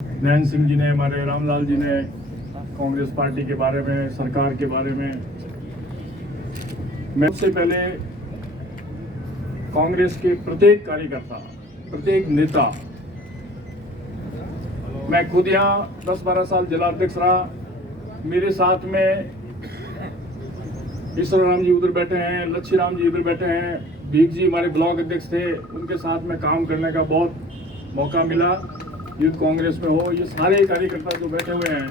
नैन सिंह जी ने, हमारे रामलाल जी ने कांग्रेस पार्टी के बारे में, सरकार के बारे में। मैं सबसे पहले कांग्रेस के प्रत्येक कार्यकर्ता, प्रत्येक नेता, मैं खुद यहाँ 10-12 साल जिला अध्यक्ष रहा। मेरे साथ में ईश्वर राम जी उधर बैठे हैं, लच्छी राम जी उधर बैठे हैं, भीख जी हमारे ब्लॉक अध्यक्ष थे, उनके साथ में काम करने का बहुत मौका मिला। यूथ कांग्रेस में हो, ये सारे कार्यकर्ता जो बैठे हुए हैं,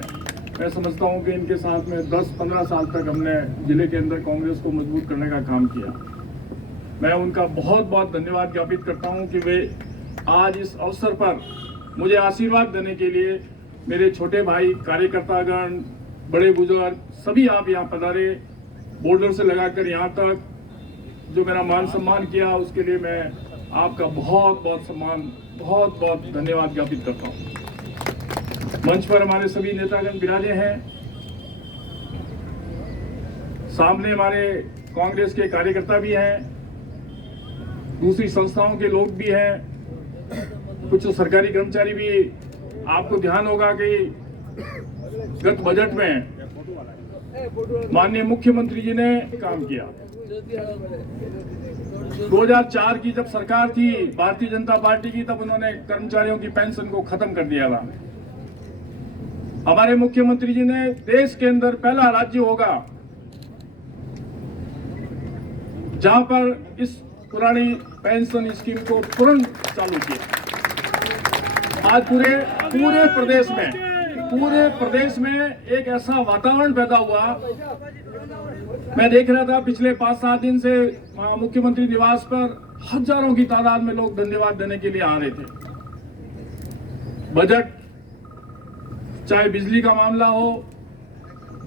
मैं समझता हूँ कि इनके साथ में 10-15 साल तक हमने जिले के अंदर कांग्रेस को मजबूत करने का काम किया। मैं उनका बहुत बहुत धन्यवाद ज्ञापित करता हूँ कि वे आज इस अवसर पर मुझे आशीर्वाद देने के लिए, मेरे छोटे भाई कार्यकर्तागण, बड़े बुजुर्ग सभी आप यहाँ पधारे, बॉर्डर से लगाकर यहाँ तक जो मेरा मान सम्मान किया, उसके लिए मैं आपका बहुत बहुत धन्यवाद ज्ञापित करता हूँ। मंच पर हमारे सभी नेतागण विराजे हैं, सामने हमारे कांग्रेस के कार्यकर्ता भी हैं, दूसरी संस्थाओं के लोग भी हैं, कुछ सरकारी कर्मचारी भी। आपको ध्यान होगा कि गत बजट में माननीय मुख्यमंत्री जी ने काम किया। 2004 की जब सरकार थी भारतीय जनता पार्टी की, तब उन्होंने कर्मचारियों की पेंशन को खत्म कर दिया था। हमारे मुख्यमंत्री जी ने देश के अंदर पहला राज्य होगा जहां पर इस पुरानी पेंशन स्कीम को तुरंत चालू किया। आज पूरे प्रदेश में एक ऐसा वातावरण पैदा हुआ। मैं देख रहा था पिछले 5-7 दिन से मुख्यमंत्री निवास पर हजारों की तादाद में लोग धन्यवाद देने के लिए आ रहे थे। बजट, चाहे बिजली का मामला हो,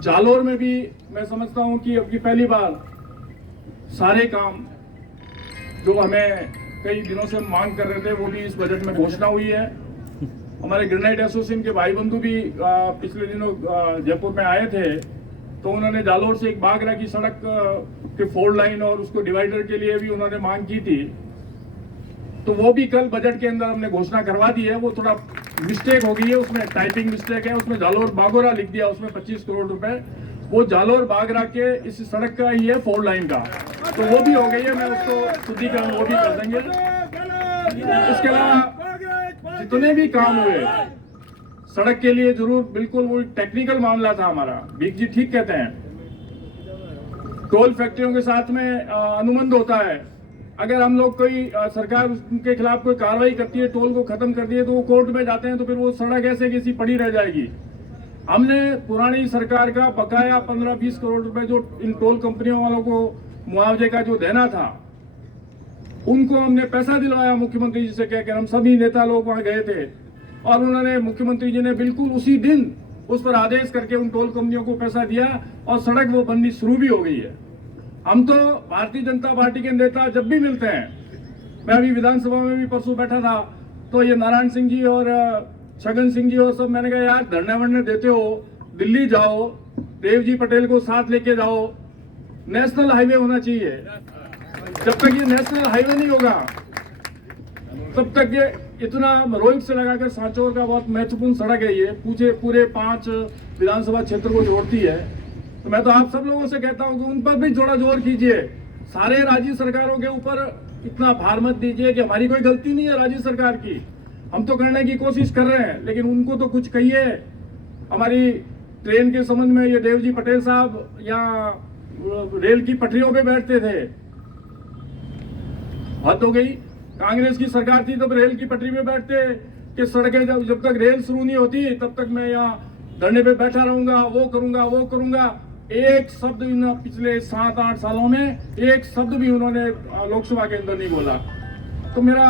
जालोर में भी मैं समझता हूं कि अब की पहली बार सारे काम जो हमें कई दिनों से मांग कर रहे थे, वो भी इस बजट में घोषणा हुई है। हमारे ग्रेनाइट एसोसिएशन के भाई बंधु भी पिछले दिनों जयपुर में आए थे, तो उन्होंने जालोर से एक बागरा की सड़क के 4 लाइन और उसको डिवाइडर के लिए भी उन्होंने मांग की थी। तो वो भी कल बजट के अंदर हमने घोषणा करवा दी है। वो थोड़ा मिस्टेक हो गई है, उसमें टाइपिंग मिस्टेक है, उसमें जालोर बागोरा लिख दिया, उसमें 25 करोड़ रुपए। वो जालोर बागरा के इस सड़क का ही है, 4 लाइन का, तो वो भी हो गई है। मैं उसको शुद्धिकरण वो भी कर देंगे। इसके अलावा जितने भी काम हुए सड़क के लिए, जरूर बिल्कुल वो टेक्निकल मामला था हमारा, भीख जी ठीक कहते हैं। टोल फैक्ट्रियों के साथ में अनुबंध होता है, अगर हम लोग कोई सरकार उनके खिलाफ कोई कार्रवाई करती है, टोल को खत्म कर दिए, तो वो कोर्ट में जाते हैं, तो फिर वो सड़क ऐसे कैसी पड़ी रह जाएगी। हमने पुरानी सरकार का बकाया 15-20 करोड़ रुपए जो इन टोल कंपनियों वालों को मुआवजे का जो देना था, उनको हमने पैसा दिलवाया मुख्यमंत्री जी से कहकर। हम सभी नेता लोग वहां गए थे और उन्होंने, मुख्यमंत्री जी ने बिल्कुल उसी दिन उस पर आदेश करके उन टोल कंपनियों को पैसा दिया और सड़क वो बननी शुरू भी हो गई है। हम तो भारतीय जनता पार्टी के नेता जब भी मिलते हैं, मैं अभी विधानसभा में भी परसों बैठा था, तो ये नारायण सिंह जी और छगन सिंह जी और सब, मैंने कहा यार धरने वरने देते हो, दिल्ली जाओ, देवजी पटेल को साथ लेके जाओ, नेशनल हाईवे होना चाहिए। जब तक ये नेशनल हाईवे नहीं होगा, तब तक ये इतना रोहित से लगाकर सांचौर का बहुत महत्वपूर्ण सड़क है, ये पूरे 5 विधानसभा क्षेत्र को जोड़ती है। तो मैं तो आप सब लोगों से कहता हूं कि उन पर भी थोड़ा जोर कीजिए। सारे राज्य सरकारों के ऊपर इतना भार मत दीजिए कि हमारी कोई गलती नहीं है राज्य सरकार की, हम तो करने की कोशिश कर रहे हैं, लेकिन उनको तो कुछ कहिए। हमारी ट्रेन के संबंध में ये देवजी पटेल साहब यहाँ रेल की पटरियों पे बैठते थे, हद हो गई। कांग्रेस की सरकार थी तब रेल की पटरी पे बैठते कि सड़कें जब तक रेल शुरू नहीं होती तब तक मैं यहाँ धरने पे बैठा रहूंगा, वो करूंगा। एक शब्द इन पिछले 7-8 सालों में एक शब्द भी उन्होंने लोकसभा के अंदर नहीं बोला। तो मेरा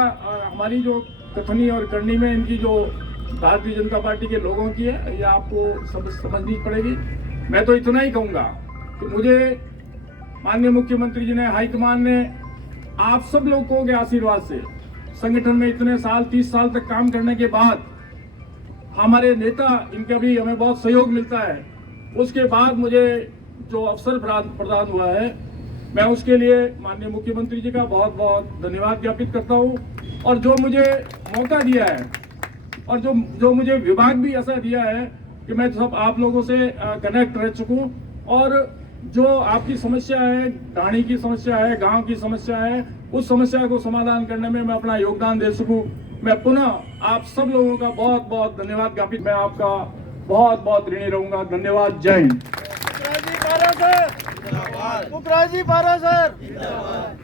हमारी जो कथनी और करनी में इनकी जो भारतीय जनता पार्टी के लोगों की है, ये आपको समझनी पड़ेगी। मैं तो इतना ही कहूंगा कि मुझे माननीय मुख्यमंत्री जी ने, हाईकमान ने, आप सब लोगों के आशीर्वाद से, संगठन में इतने साल 30 साल तक काम करने के बाद हमारे नेता, इनका भी हमें बहुत सहयोग मिलता है। उसके बाद मुझे जो अवसर प्रदान हुआ है, मैं उसके लिए माननीय मुख्यमंत्री जी का बहुत बहुत धन्यवाद ज्ञापित करता हूं। और जो मुझे मौका दिया है और जो जो मुझे विभाग भी ऐसा दिया है कि मैं सब आप लोगों से कनेक्ट रह चुकूं और जो आपकी समस्या है, ढाणी की समस्या है, गांव की समस्या है, उस समस्या को समाधान करने में मैं अपना योगदान दे सकूं। मैं पुनः आप सब लोगों का बहुत बहुत धन्यवाद ज्ञापित, मैं आपका बहुत बहुत ऋणी रहूंगा। धन्यवाद। जय हिंद। पुखराजी पारा सर।